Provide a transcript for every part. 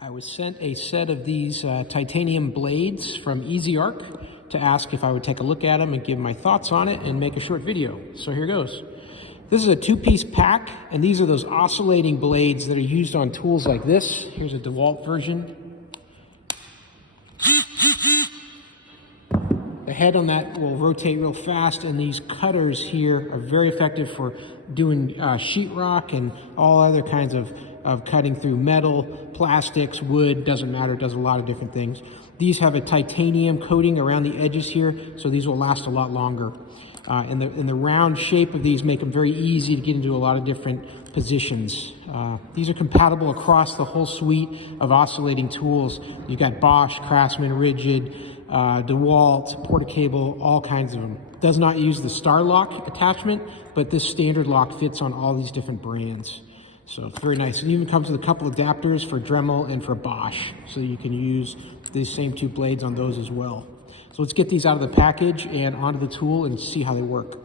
I was sent a set of these titanium blades from EZARC to ask if I would take a look at them and give my thoughts on it and make a short video. So here goes. This is a two-piece pack, and these are those oscillating blades that are used on tools like this. Here's a DeWalt version. The head on that will rotate real fast, and these cutters here are very effective for doing sheetrock and all other kinds of cutting through metal, plastics, wood, doesn't matter, it does a lot of different things. These have a titanium coating around the edges here, so these will last a lot longer. And the round shape of these make them very easy to get into a lot of different positions. These are compatible across the whole suite of oscillating tools. You've got Bosch, Craftsman, Rigid, DeWalt, Portacable, all kinds of them. Does not use the star lock attachment, but this standard lock fits on all these different brands. So it's very nice. It even comes with a couple adapters for Dremel and for Bosch, so you can use these same two blades on those as well. So let's get these out of the package and onto the tool and see how they work.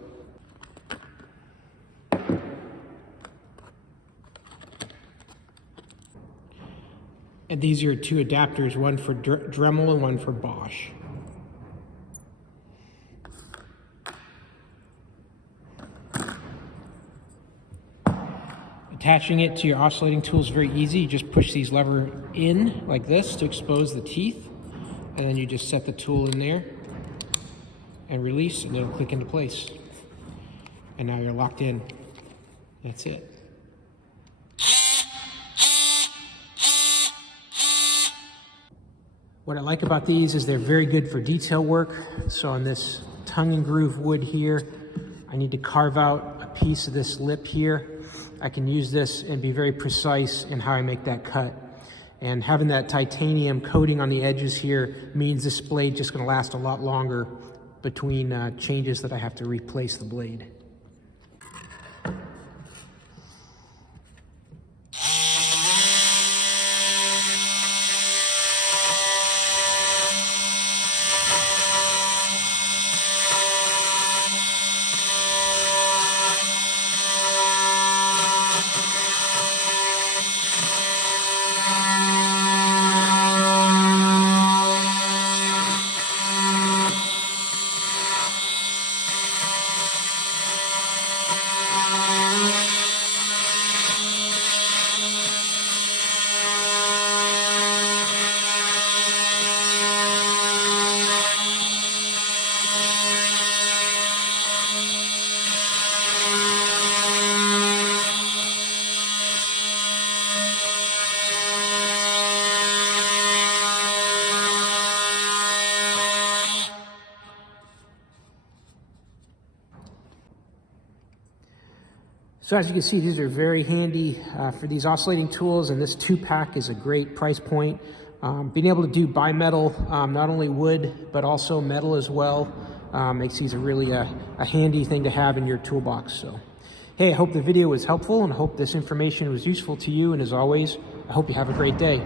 And these are two adapters, one for Dremel and one for Bosch. Attaching it to your oscillating tool is very easy. You just push these levers in like this to expose the teeth, and then you just set the tool in there and release, and it'll click into place. And now you're locked in. That's it. What I like about these is they're very good for detail work. So on this tongue and groove wood here, I need to carve out a piece of this lip here. I can use this and be very precise in how I make that cut. And having that titanium coating on the edges here means this blade just going to last a lot longer between changes that I have to replace the blade. So as you can see, these are very handy for these oscillating tools, and this 2-pack is a great price point. Being able to do bimetal, not only wood, but also metal as well, makes these a handy thing to have in your toolbox. So, hey, I hope the video was helpful, and I hope this information was useful to you, and as always, I hope you have a great day.